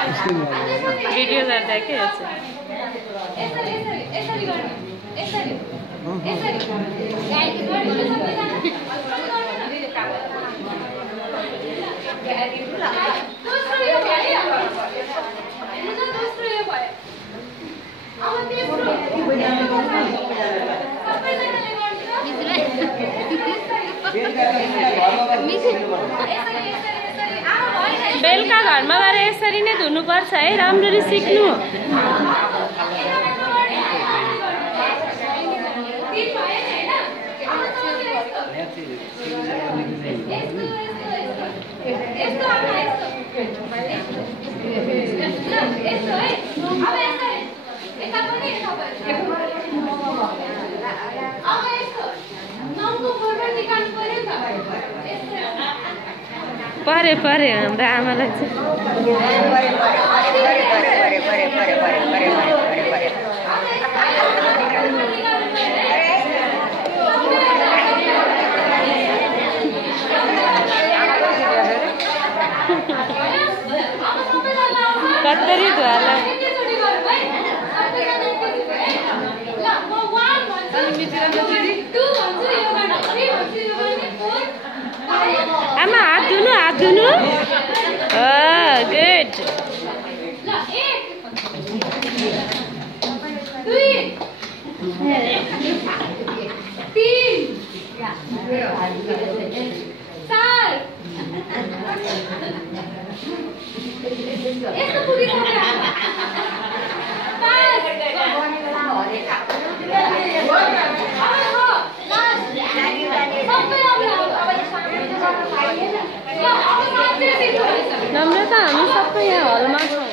video गर्दा के हुन्छ बेलुका घरमा गएर यसरी नै धुनुपर्छ है राम्ररी सिक्नु परे परे हाम्रो आमालाई चाहिँ कतरी धुवाला आमा हात धुनु गुड नम्रता हामी सबै यहाँ हलमा छौँ